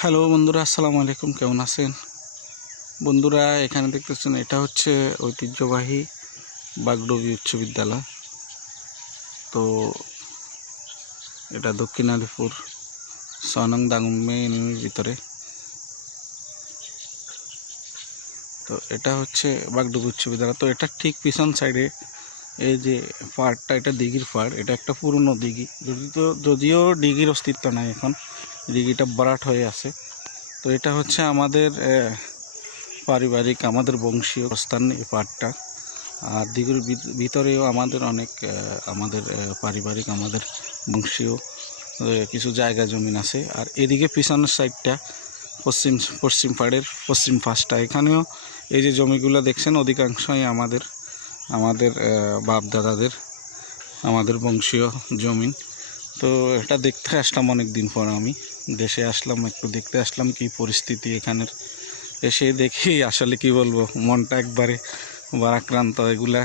Hello বন্ধুরা, আসসালামু আলাইকুম, কেমন আছেন? বন্ধুরা, এখানে দেখতেছেন, এটা হচ্ছে ঐতিহ্যবাহী বাগডবি উচ্চ বিদ্যালয়। তো এটা দক্ষিণ আলিপুর সনং দাঙ্গুমে ইউনিয়নের ভিতরে। তো এটা হচ্ছে বাগডবি উচ্চ বিদ্যালয়। তো এটা ঠিক পিছন সাইডে, এই যে পাড়টা, এটা দিঘির পাড়। এটা একটা পুরনো দিঘি। যদি তো যদিও দিঘির অস্তিত্ব নাই এখন। দিঘিটা বরাট হয়ে আছে। তো এটা হচ্ছে আমাদের পারিবারিক, আমাদের বংশীয় স্থান এই পাড়টা। আর দিঘির ভিত- ভিতরেও আমাদের অনেক আমাদের পারিবারিক, আমাদের বংশীয় কিছু জায়গা জমিন আছে। আর এদিকে পিছনের সাইডটা পশ্চিম পশ্চিম পাড়ের, পশ্চিম ফাঁসটা এখানেও এই যে জমিগুলো দেখছেন, অধিকাংশই আমাদের আমাদের বাপ দাদাদের আমাদের বংশীয় জমিন। তো এটা দেখতে আসলাম অনেক দিন পর আমি। দেশে আসলাম, একটু দেখতে আসলাম কি পরিস্থিতি এখানের। এসে দেখি আসলে কি বলব, মনটা একবারে বারাক্রান্ত এগুলা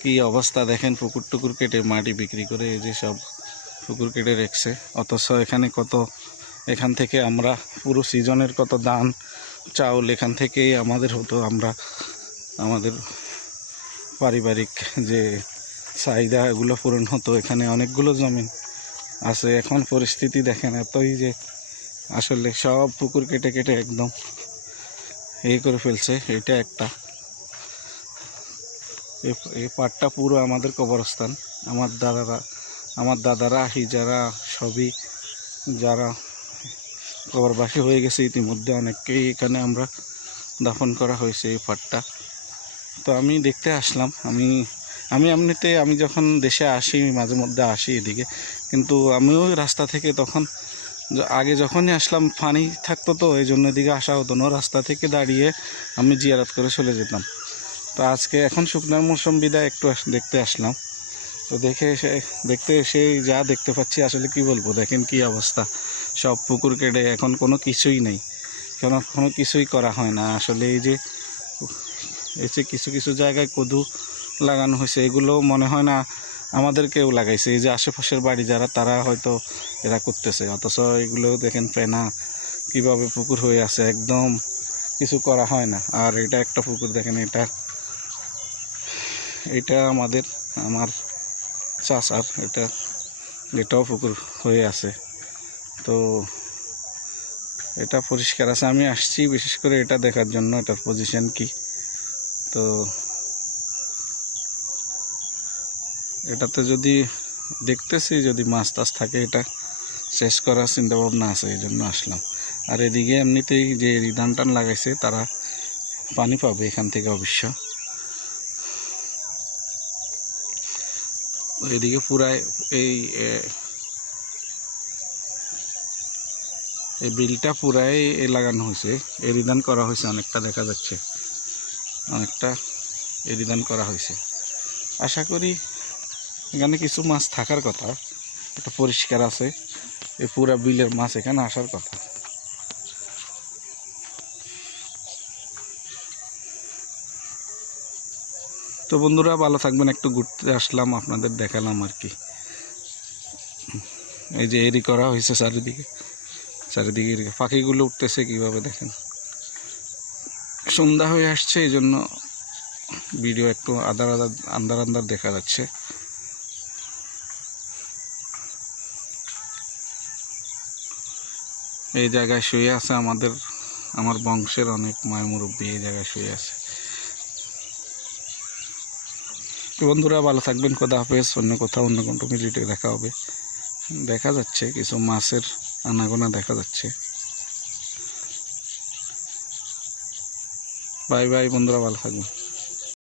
কি অবস্থা দেখেন, পুকুর টুকুর কেটে মাটি বিক্রি করে এই যে সব পুকুর কেটে রেখছে। অথচ এখানে কত, এখান থেকে আমরা পুরো সিজনের কত ধান, চাউল এখান থেকেই আমাদের হতো। আমরা, আমাদের পারিবারিক যে চাহিদা এগুলো পূরণ হতো। এখানে অনেকগুলো জমিন আছে এখন পরিস্থিতি দেখেন এতই যে আসলে সব পুকুর কেটে কেটে একদম এই করে ফেলছে, এটা একটা। এই- পাটটা পুরো আমাদের কবরস্থান। আমার দাদারা আমার দাদারা, হিজারা, সবই যারা কবরবাসী হয়ে গেছে ইতিমধ্যে, অনেককেই এখানে আমরা দাফন করা হয়েছে এই পাটটা। তো আমি দেখতে আসলাম, আমি আমি এমনিতে আমি যখন দেশে আসি মাঝে মধ্যে আসি এদিকে। কিন্তু আমিও রাস্তা থেকে তখন আগে যখনই আসলাম, পানি থাকতো তো, এই জন্য এদিকে আসা হতো না। রাস্তা থেকে দাঁড়িয়ে আমি জিয়ারাত করে চলে যেতাম। তো আজকে এখন শুকনার মৌসুম, বিদায় একটু দেখতে আসলাম। তো দেখে এসে, দেখতে এসে যা দেখতে পাচ্ছি, আসলে কি বলব? দেখেন কি অবস্থা। সব পুকুর কেটে এখন কোনো কিছুই নেই। কেন, কোনো কিছুই করা হয় না। আসলে এই যে এই যে কিছু কিছু জায়গায় কদু লাগানো হয়েছে, এগুলো মনে হয় না আমাদের কেউ লাগাইছে। এই যে আশেপাশের বাড়ি যারা, তারা হয়তো এরা করতেছে। অথচ এগুলো দেখেন ফেনা, কীভাবে পুকুর হয়ে আছে, একদম কিছু করা হয় না। আর এটা একটা পুকুর, দেখেন এটা। এটা আমাদের, আমার চাষার এটা, এটাও পুকুর হয়ে আছে। তো এটা পরিষ্কার আছে। আমি আসছি বিশেষ করে এটা দেখার জন্য, এটার পজিশন কি। তো এটাতে যদি দেখতেছি যদি মাছ টাছ থাকে, এটা শেষ করার চিন্তা ভাবনা আছে, এই জন্য আসলাম। আর এদিকে এমনিতেই যে রিধান টান লাগাইছে, তারা পানি পাবে এখান থেকে অবশ্য। এদিকে পুরাই এই এই বিলটা পুরাই লাগানো হয়েছে। এরিদান করা হয়েছে, অনেকটা দেখা যাচ্ছে। অনেকটা এরিদান করা হয়েছে। আশা করি এখানে কিছু মাছ থাকার কথা। এটা পরিষ্কার আছে। এই পুরা বিলের মাছ এখানে আসার কথা। তো বন্ধুরা, ভালো থাকবেন। একটু ঘুরতে আসলাম, আপনাদের দেখালাম আর কি। এই যে এরি করা হয়েছে চারিদিকে। চারিদিকে এরি পাখিগুলো উঠতেছে কীভাবে দেখেন। সন্ধ্যা হয়ে আসছে এই জন্য ভিডিও একটু আদার আদার আন্দার আন্দার দেখা যাচ্ছে। এই জায়গায় শুয়ে আছে আমাদের, আমার বংশের অনেক মায় মুরব্বী এই জায়গায় শুয়ে আছে। বন্ধুরা, ভালো থাকবেন, খোদা হাফেজ। অন্য কোথাও, অন্য কোনো ভিডিওতে দেখা হবে। দেখা যাচ্ছে, কিছু মাছের আনাগোনা দেখা যাচ্ছে। বাই বাই বন্ধুরা, ভালো থাকবেন।